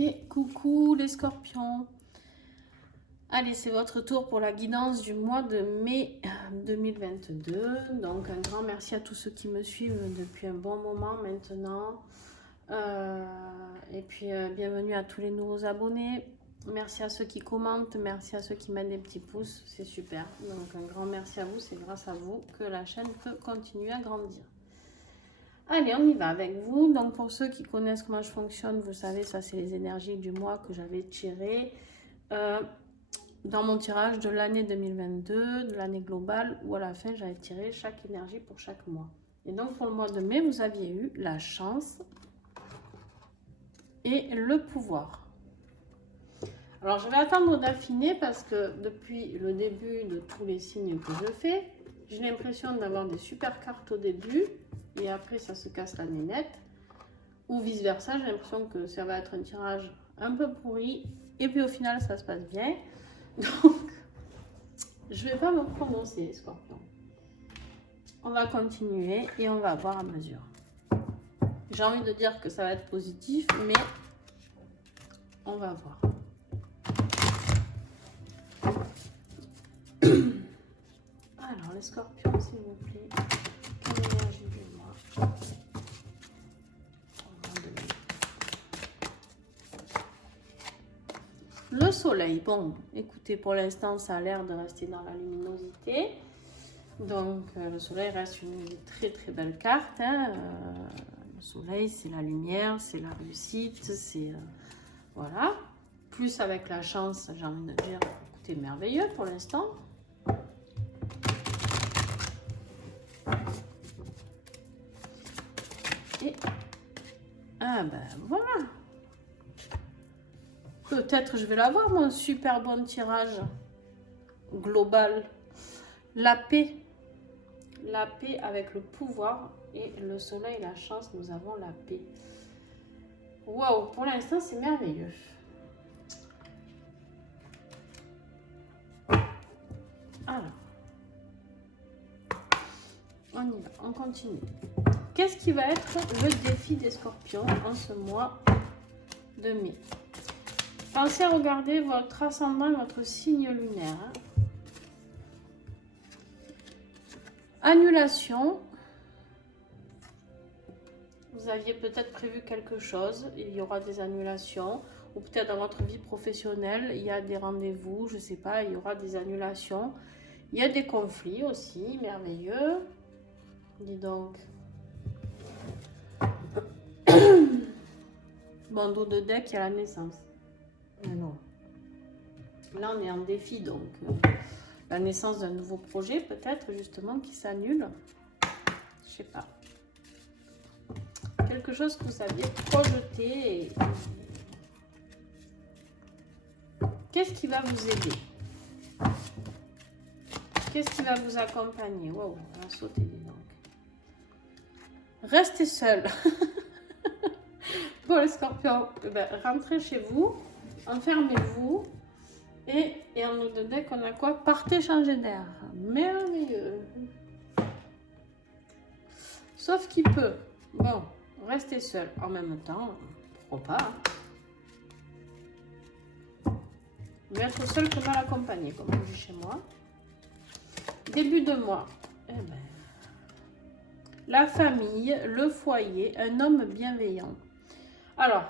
Et coucou les scorpions. Allez, c'est votre tour pour la guidance du mois de mai 2022. Donc un grand merci à tous ceux qui me suivent depuis un bon moment maintenant. Et puis bienvenue à tous les nouveaux abonnés. Merci à ceux qui commentent, merci à ceux qui mettent des petits pouces, c'est super. Donc un grand merci à vous, c'est grâce à vous que la chaîne peut continuer à grandir. Allez, on y va avec vous. Donc pour ceux qui connaissent comment je fonctionne, vous savez, ça c'est les énergies du mois que j'avais tirées dans mon tirage de l'année 2022, de l'année globale, où à la fin j'avais tiré chaque énergie pour chaque mois. Et donc pour le mois de mai, vous aviez eu la chance et le pouvoir. Alors je vais attendre d'affiner parce que depuis le début de tous les signes que je fais, j'ai l'impression d'avoir des super cartes au début et après ça se casse la nénette. Ou vice versa, j'ai l'impression que ça va être un tirage un peu pourri et puis au final ça se passe bien. Donc je ne vais pas me prononcer, Scorpion. On va continuer et on va voir à mesure. J'ai envie de dire que ça va être positif, mais on va voir. Alors, les scorpions, s'il vous plaît. Quelle énergie du mois? Le soleil. Bon, écoutez, pour l'instant, ça a l'air de rester dans la luminosité. Donc, le soleil reste une très très belle carte. Hein. Le soleil, c'est la lumière, c'est la réussite, c'est... voilà. Plus avec la chance, j'ai envie de dire, écoutez, merveilleux pour l'instant. Et... ah ben voilà. Peut-être je vais l'avoir, mon super bon tirage global. La paix. La paix avec le pouvoir et le soleil et la chance, nous avons la paix. Waouh, pour l'instant, c'est merveilleux. Alors, on y va, on continue. Qu'est-ce qui va être le défi des scorpions en ce mois de mai? Pensez à regarder votre ascendant, votre signe lunaire. Hein. Annulation. Vous aviez peut-être prévu quelque chose, il y aura des annulations. Ou peut-être dans votre vie professionnelle, il y a des rendez-vous, je ne sais pas, il y aura des annulations. Il y a des conflits aussi, merveilleux. Dis donc. Bon, dos de deck, il y a la naissance. Mais non. Là, on est en défi, donc la naissance d'un nouveau projet, peut-être justement, qui s'annule. Je sais pas. Quelque chose que vous aviez projeté. Et... qu'est-ce qui va vous aider? Qu'est-ce qui va vous accompagner? Wow, on va sauter, dis donc. Restez seul. Pour les scorpions, eh ben, rentrez chez vous, enfermez-vous et on nous donnait qu'on a quoi? Partez changer d'air. Merveilleux. Sauf qu'il peut. Bon, restez seul en même temps, pourquoi pas. Mais être seul que mal accompagné, comme on dit chez moi. Début de mois. Eh ben, la famille, le foyer, un homme bienveillant. Alors,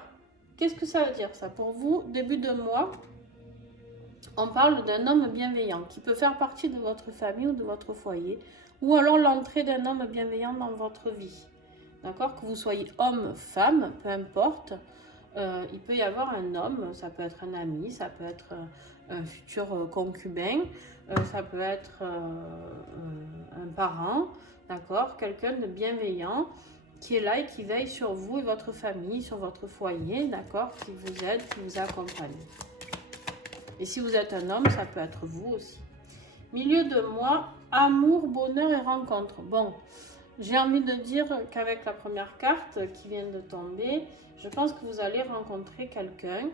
qu'est-ce que ça veut dire ça pour vous? Début de mois, on parle d'un homme bienveillant qui peut faire partie de votre famille ou de votre foyer, ou alors l'entrée d'un homme bienveillant dans votre vie. D'accord? Que vous soyez homme, femme, peu importe, il peut y avoir un homme, ça peut être un ami, ça peut être un futur concubin, ça peut être un parent, d'accord? Quelqu'un de bienveillant qui est là et qui veille sur vous et votre famille, sur votre foyer, d'accord, qui vous aide, qui vous accompagne. Et si vous êtes un homme, ça peut être vous aussi. Milieu de mois, amour, bonheur et rencontre. Bon, j'ai envie de dire qu'avec la première carte qui vient de tomber, je pense que vous allez rencontrer quelqu'un.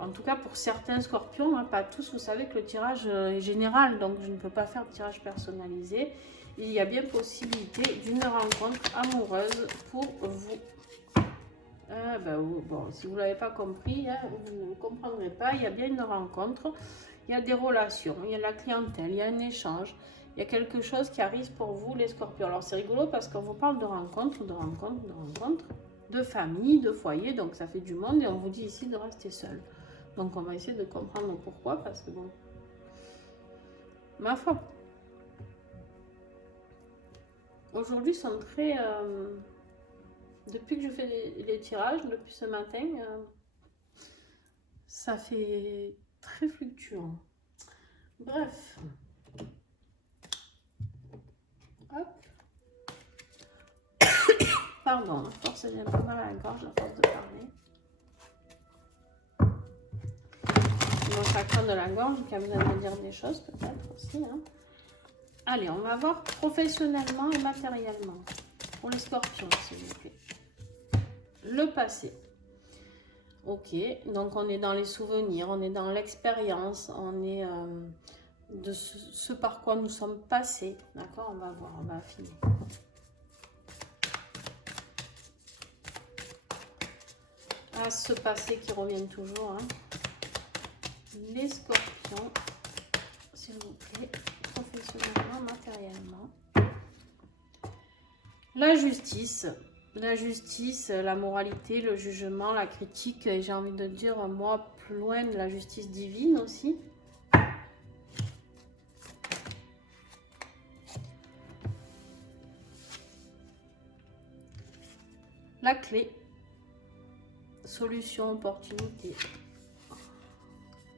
En tout cas pour certains scorpions, hein, pas tous, vous savez que le tirage est général, donc je ne peux pas faire de tirage personnalisé. Il y a bien possibilité d'une rencontre amoureuse pour vous. Ah Ah ben, bon, si vous ne l'avez pas compris, hein, vous ne comprendrez pas. Il y a bien une rencontre, il y a des relations, il y a la clientèle, il y a un échange. Il y a quelque chose qui arrive pour vous, les scorpions. Alors, c'est rigolo parce qu'on vous parle de rencontres, de famille, de foyer. Donc, ça fait du monde et on vous dit ici de rester seul. Donc, on va essayer de comprendre pourquoi. Parce que, bon, ma foi, aujourd'hui, sont très... depuis que je fais les tirages, depuis ce matin, ça fait très fluctuant. Bref. Hop. Pardon, force, j'ai un peu mal à la gorge à force de parler. Mon chakra de la gorge qui a besoin de me dire des choses peut-être aussi. Hein. Allez, on va voir professionnellement et matériellement. Pour les scorpions, s'il vous plaît. Le passé. Ok, donc on est dans les souvenirs, on est dans l'expérience, on est de ce par quoi nous sommes passés. D'accord, on va voir, on va affiner. À ce passé qui revient toujours. Hein. Les scorpions, s'il vous plaît, professionnellement, matériellement. La justice, la moralité, le jugement, la critique, et j'ai envie de dire, moi, plus loin de la justice divine aussi. La clé, solution, opportunité.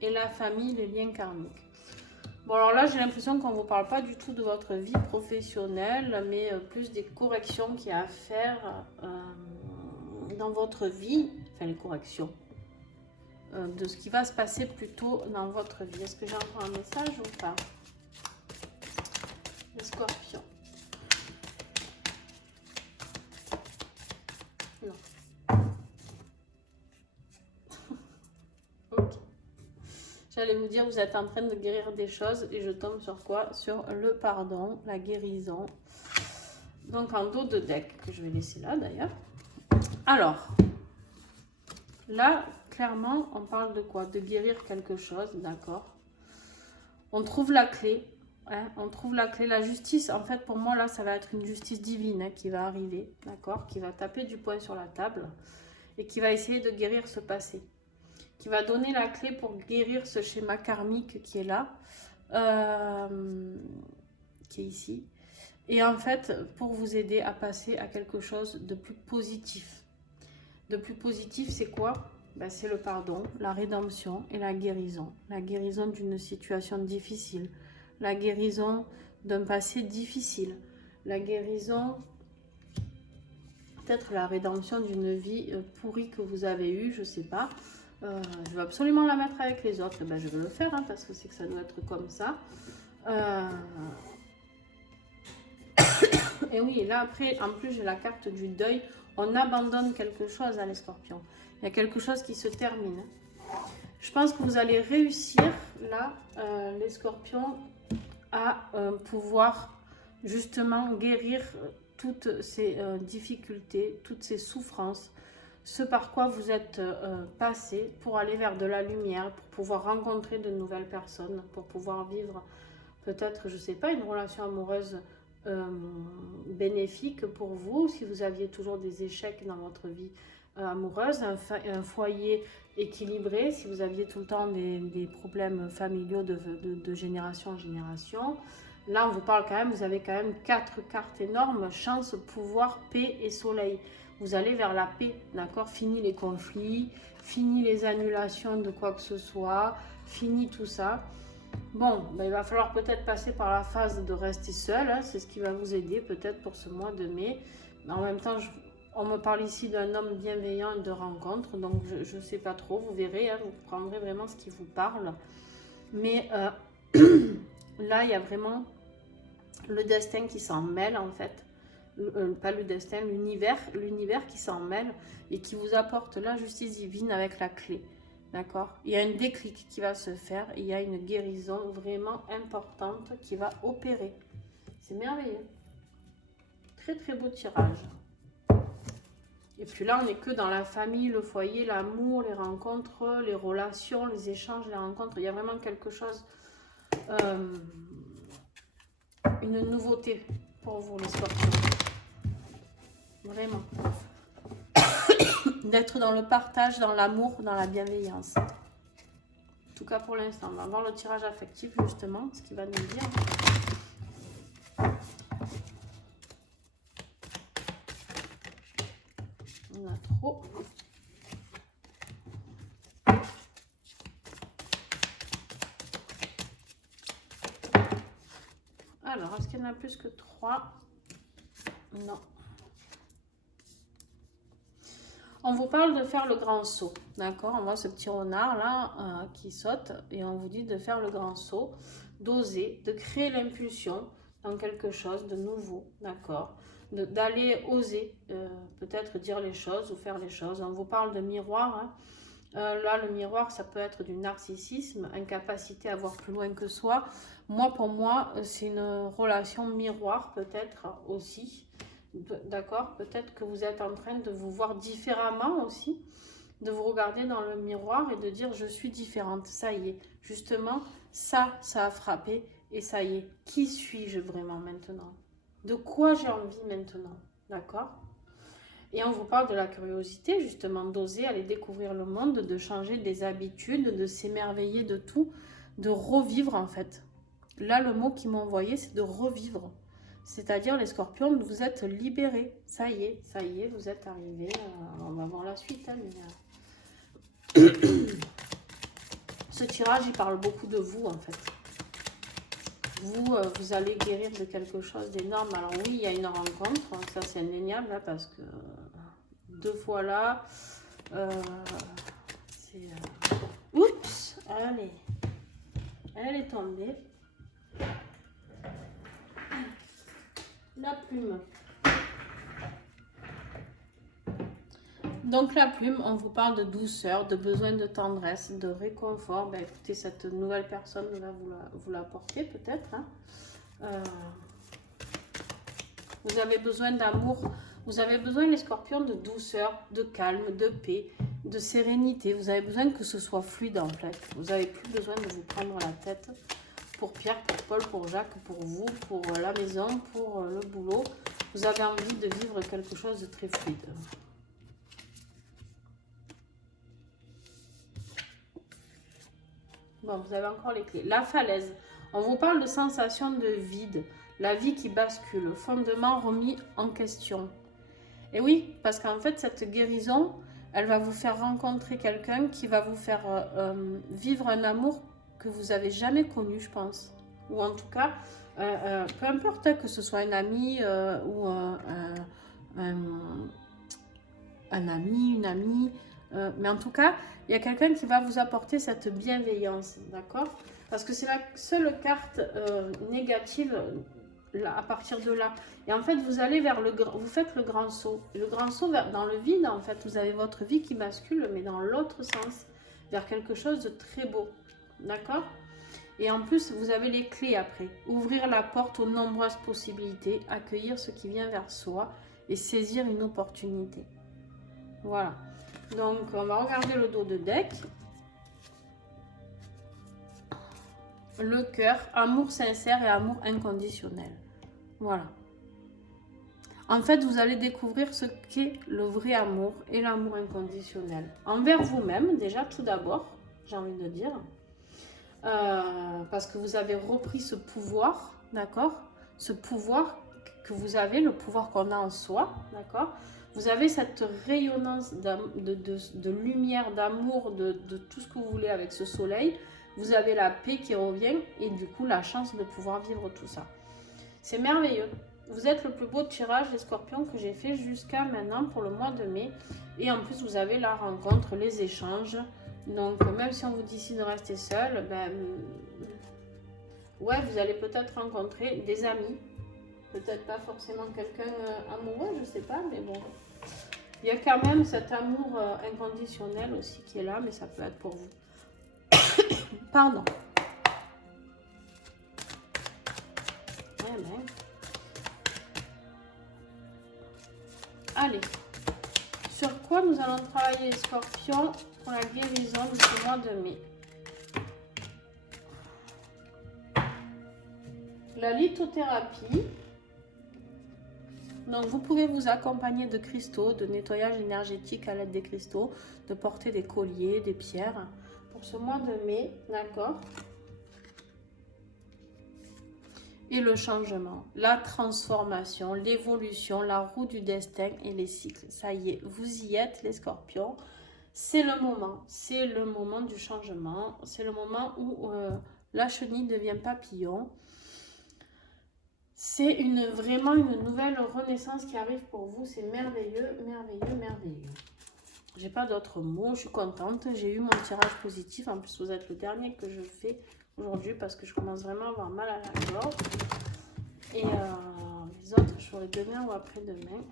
Et la famille, les liens karmiques. Bon, alors là, j'ai l'impression qu'on ne vous parle pas du tout de votre vie professionnelle, mais plus des corrections qu'il y a à faire dans votre vie. Enfin, les corrections. De ce qui va se passer plutôt dans votre vie. Est-ce que j'ai encore un message ou pas? Les scorpions. Non. Ok. J'allais vous dire, vous êtes en train de guérir des choses et je tombe sur quoi? Sur le pardon, la guérison. Donc en dos de deck, que je vais laisser là d'ailleurs. Alors, là, clairement, on parle de quoi? De guérir quelque chose, d'accord? On trouve la clé. Hein, on trouve la clé. La justice, en fait, pour moi, là, ça va être une justice divine hein, qui va arriver, d'accord? Qui va taper du poing sur la table et qui va essayer de guérir ce passé. Qui va donner la clé pour guérir ce schéma karmique qui est là, qui est ici. Et en fait, pour vous aider à passer à quelque chose de plus positif. De plus positif, c'est quoi? Ben, c'est le pardon, la rédemption et la guérison. La guérison d'une situation difficile. La guérison d'un passé difficile. La guérison, peut-être la rédemption d'une vie pourrie que vous avez eue, je ne sais pas. Je veux absolument la mettre avec les autres. Ben, je vais le faire hein, parce que c'est que ça doit être comme ça. Et oui, et là après, en plus j'ai la carte du deuil. On abandonne quelque chose à les scorpions. Il y a quelque chose qui se termine. Je pense que vous allez réussir là, les scorpions, à pouvoir justement guérir toutes ces difficultés, toutes ces souffrances, ce par quoi vous êtes passé pour aller vers de la lumière, pour pouvoir rencontrer de nouvelles personnes, pour pouvoir vivre peut-être, je ne sais pas, une relation amoureuse bénéfique pour vous, si vous aviez toujours des échecs dans votre vie amoureuse, un foyer équilibré, si vous aviez tout le temps des problèmes familiaux de génération en génération. Là, on vous parle quand même, vous avez quand même 4 cartes énormes, chance, pouvoir, paix et soleil. Vous allez vers la paix, d'accord? Fini les conflits, fini les annulations de quoi que ce soit, fini tout ça. Bon, ben, il va falloir peut-être passer par la phase de rester seul, hein, c'est ce qui va vous aider peut-être pour ce mois de mai. Mais en même temps, on me parle ici d'un homme bienveillant et de rencontre, donc je ne sais pas trop, vous verrez, hein, vous prendrez vraiment ce qui vous parle. Mais là, il y a vraiment le destin qui s'en mêle en fait. Pas le destin, l'univers qui s'en mêle et qui vous apporte la justice divine avec la clé. D'accord? Il y a un déclic qui va se faire, il y a une guérison vraiment importante qui va opérer. C'est merveilleux. Très très beau tirage. Et puis là, on n'est que dans la famille, le foyer, l'amour, les rencontres, les relations, les échanges, les rencontres. Il y a vraiment quelque chose, une nouveauté pour vous, les scorpions. Vraiment. D'être dans le partage, dans l'amour, dans la bienveillance. En tout cas pour l'instant. On va voir le tirage affectif, justement, ce qu'il va nous dire. On a trop. Alors, est-ce qu'il y en a plus que 3? Non. On vous parle de faire le grand saut, d'accord? On voit ce petit renard là qui saute et on vous dit de faire le grand saut, d'oser, de créer l'impulsion dans quelque chose de nouveau, d'accord? D'aller oser peut-être dire les choses ou faire les choses. On vous parle de miroir, hein. Là, le miroir, ça peut être du narcissisme, incapacité à voir plus loin que soi. Moi, pour moi, c'est une relation miroir peut-être aussi. D'accord? Peut-être que vous êtes en train de vous voir différemment aussi, de vous regarder dans le miroir et de dire je suis différente, ça y est. Justement, ça a frappé et ça y est. Qui suis-je vraiment maintenant? De quoi j'ai envie maintenant? D'accord? Et on vous parle de la curiosité, justement, d'oser aller découvrir le monde, de changer des habitudes, de s'émerveiller de tout, de revivre en fait. Là, le mot qu'ils m'ont envoyé, c'est de revivre. C'est-à-dire, les scorpions, vous êtes libérés. Ça y est, vous êtes arrivés. On va voir la suite. Hein, mais... Ce tirage, il parle beaucoup de vous, en fait. Vous allez guérir de quelque chose d'énorme. Alors oui, il y a une rencontre. Ça, c'est indéniable, hein, parce que 2 fois là, c'est... Oups, allez. Elle est tombée. La plume. Donc la plume, on vous parle de douceur, de besoin de tendresse, de réconfort. Ben, écoutez, cette nouvelle personne va vous l'apporter peut-être. Hein. Vous avez besoin d'amour. Vous avez besoin, les scorpions, de douceur, de calme, de paix, de sérénité. Vous avez besoin que ce soit fluide en fait. Vous n'avez plus besoin de vous prendre la tête. Pour Pierre, pour Paul, pour Jacques, pour vous, pour la maison, pour le boulot. Vous avez envie de vivre quelque chose de très fluide. Bon, vous avez encore les clés. La falaise. On vous parle de sensation de vide. La vie qui bascule. Fondement remis en question. Et oui, parce qu'en fait, cette guérison, elle va vous faire rencontrer quelqu'un qui va vous faire vivre un amour que vous n'avez jamais connu, je pense. Ou en tout cas, peu importe que ce soit un ami ou un ami, une amie. Mais en tout cas, il y a quelqu'un qui va vous apporter cette bienveillance, d'accord? Parce que c'est la seule carte négative là, à partir de là. Et en fait, vous allez vers vous faites le grand saut. Le grand saut dans le vide, en fait, vous avez votre vie qui bascule, mais dans l'autre sens, vers quelque chose de très beau, d'accord? Et en plus, vous avez les clés après. Ouvrir la porte aux nombreuses possibilités, accueillir ce qui vient vers soi et saisir une opportunité. Voilà. Donc, on va regarder le dos de deck. Le cœur, amour sincère et amour inconditionnel. Voilà. En fait, vous allez découvrir ce qu'est le vrai amour et l'amour inconditionnel. Envers vous-même, déjà, tout d'abord, j'ai envie de dire. Parce que vous avez repris ce pouvoir, d'accord? Ce pouvoir que vous avez, le pouvoir qu'on a en soi, d'accord? Vous avez cette rayonnance de lumière, d'amour, de tout ce que vous voulez avec ce soleil. Vous avez la paix qui revient et du coup la chance de pouvoir vivre tout ça. C'est merveilleux. Vous êtes le plus beau tirage des scorpions que j'ai fait jusqu'à maintenant pour le mois de mai. Et en plus, vous avez la rencontre, les échanges. Donc, même si on vous décide de rester seul, ben, ouais, vous allez peut-être rencontrer des amis. Peut-être pas forcément quelqu'un amoureux, je sais pas, mais bon. Il y a quand même cet amour inconditionnel aussi qui est là, mais ça peut être pour vous. Pardon. Ouais, ben. Allez. quoi nous allons travailler les scorpions pour la guérison de ce mois de mai? La lithothérapie. Donc, vous pouvez vous accompagner de cristaux, de nettoyage énergétique à l'aide des cristaux, de porter des colliers, des pierres pour ce mois de mai, d'accord? Et le changement, la transformation, l'évolution, la roue du destin et les cycles. Ça y est, vous y êtes les scorpions. C'est le moment du changement. C'est le moment où la chenille devient papillon. C'est vraiment une nouvelle renaissance qui arrive pour vous. C'est merveilleux, merveilleux, merveilleux. J'ai pas d'autres mots, je suis contente. J'ai eu mon tirage positif. En plus, vous êtes le dernier que je fais aujourd'hui parce que je commence vraiment à avoir mal à la gorge. Et les autres, je ferai demain ou après-demain,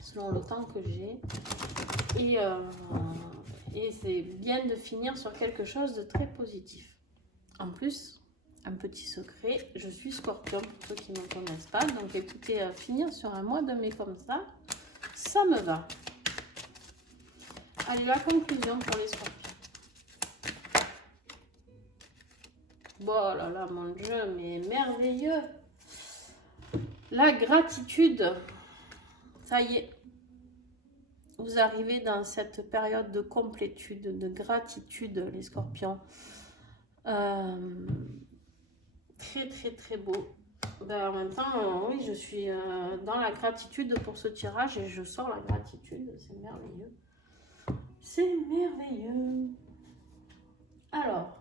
selon le temps que j'ai. Et c'est bien de finir sur quelque chose de très positif. En plus, un petit secret, je suis scorpion pour ceux qui ne me connaissent pas. Donc écoutez, finir sur un mois de mai comme ça, ça me va. Allez, la conclusion pour les scorpions. Bon, oh là là, mon Dieu, mais merveilleux. La gratitude. Ça y est. Vous arrivez dans cette période de complétude, de gratitude, les scorpions. Très, très, très beau. Ben, en même temps, oui, je suis dans la gratitude pour ce tirage et je sors la gratitude. C'est merveilleux. C'est merveilleux. Alors,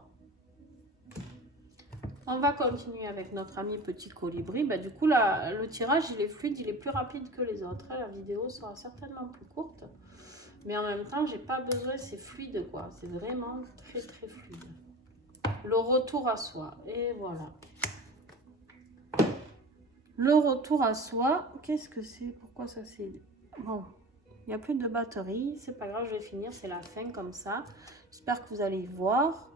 on va continuer avec notre ami petit colibri. Ben, du coup, là, le tirage, il est fluide, il est plus rapide que les autres. La vidéo sera certainement plus courte. Mais en même temps, j'ai pas besoin, c'est fluide, quoi. C'est vraiment très, très fluide. Le retour à soi. Et voilà. Le retour à soi. Qu'est-ce que c'est? Pourquoi ça c'est... Bon, il n'y a plus de batterie. C'est pas grave, je vais finir. C'est la fin comme ça. J'espère que vous allez y voir.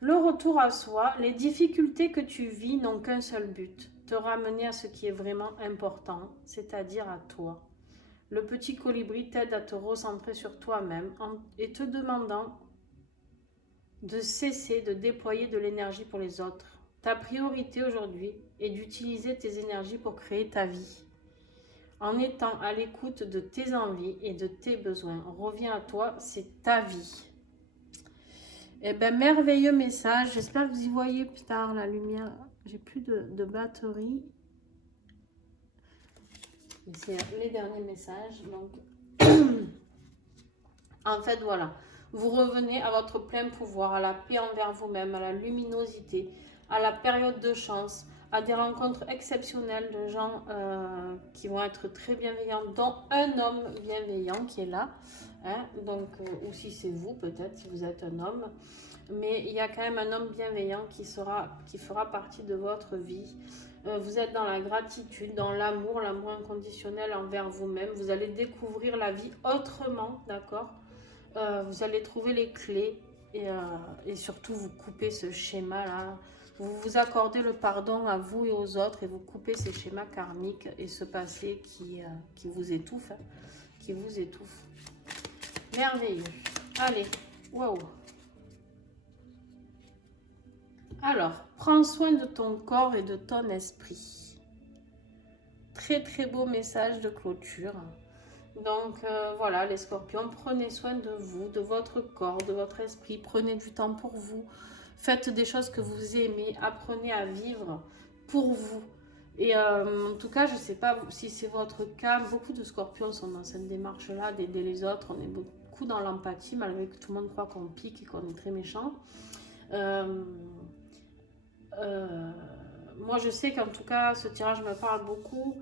Le retour à soi. Les difficultés que tu vis n'ont qu'un seul but. Te ramener à ce qui est vraiment important, c'est-à-dire à toi. Le petit colibri t'aide à te recentrer sur toi-même et te demandant de cesser de déployer de l'énergie pour les autres. Ta priorité aujourd'hui est d'utiliser tes énergies pour créer ta vie. En étant à l'écoute de tes envies et de tes besoins. Reviens à toi, c'est ta vie. Eh bien, merveilleux message. J'espère que vous y voyez plus tard la lumière. J'ai plus de batterie. C'est les derniers messages. Donc, en fait, voilà. Vous revenez à votre plein pouvoir, à la paix envers vous-même, à la luminosité, à la période de chance, à des rencontres exceptionnelles de gens qui vont être très bienveillants, dont un homme bienveillant qui est là. Hein, donc, ou si c'est vous, peut-être, si vous êtes un homme. Mais il y a quand même un homme bienveillant qui fera partie de votre vie. Vous êtes dans la gratitude, dans l'amour inconditionnel envers vous-même. Vous allez découvrir la vie autrement, d'accord ? Vous allez trouver les clés et surtout vous couper ce schéma-là. Vous vous accordez le pardon à vous et aux autres et vous coupez ces schémas karmiques et ce passé qui vous étouffe. Hein, qui vous étouffe. Merveilleux. Allez, waouh. Alors, prends soin de ton corps et de ton esprit. Très très beau message de clôture. Donc voilà les scorpions, prenez soin de vous, de votre corps, de votre esprit. Prenez du temps pour vous. Faites des choses que vous aimez. Apprenez à vivre pour vous. Et en tout cas, je ne sais pas si c'est votre cas. Beaucoup de scorpions sont dans cette démarche-là d'aider les autres. On est beaucoup dans l'empathie malgré que tout le monde croit qu'on pique et qu'on est très méchant. Moi, je sais qu'en tout cas, ce tirage me parle beaucoup.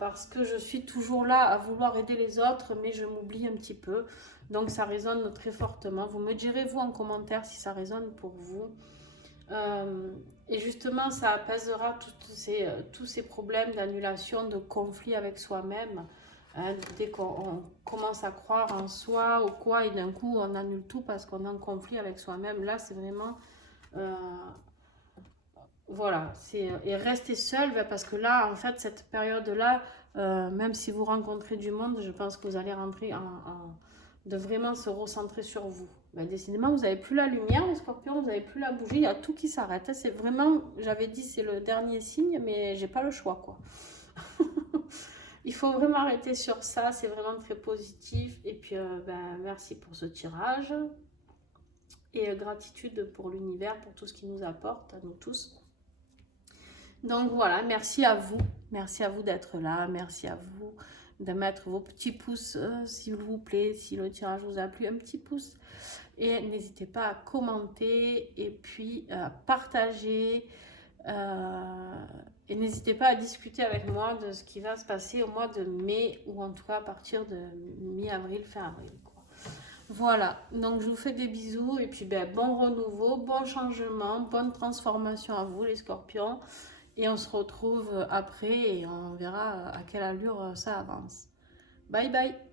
Parce que je suis toujours là à vouloir aider les autres, mais je m'oublie un petit peu. Donc ça résonne très fortement. Vous me direz, vous, en commentaire, si ça résonne pour vous. Et justement, ça apaisera tous ces problèmes d'annulation, de conflit avec soi-même. Hein, dès qu'on commence à croire en soi ou quoi, et d'un coup, on annule tout parce qu'on est en conflit avec soi-même. Là, c'est vraiment... Voilà, et rester seul, parce que là, en fait, cette période-là, même si vous rencontrez du monde, je pense que vous allez rentrer de vraiment se recentrer sur vous. Ben, décidément, vous n'avez plus la lumière, les scorpions, vous n'avez plus la bougie, il y a tout qui s'arrête. C'est vraiment, j'avais dit, c'est le dernier signe, mais j'ai pas le choix, quoi. Il faut vraiment arrêter sur ça, c'est vraiment très positif. Et puis, ben, merci pour ce tirage. Et gratitude pour l'univers, pour tout ce qu'il nous apporte, à nous tous. Donc voilà, merci à vous. Merci à vous d'être là. Merci à vous de mettre vos petits pouces, s'il vous plaît. Si le tirage vous a plu, un petit pouce. Et n'hésitez pas à commenter et puis à partager. Et n'hésitez pas à discuter avec moi de ce qui va se passer au mois de mai, ou en tout cas à partir de mi-avril, fin avril, quoi. Voilà, donc je vous fais des bisous et puis ben, bon renouveau, bon changement, bonne transformation à vous les scorpions. Et on se retrouve après et on verra à quelle allure ça avance. Bye bye!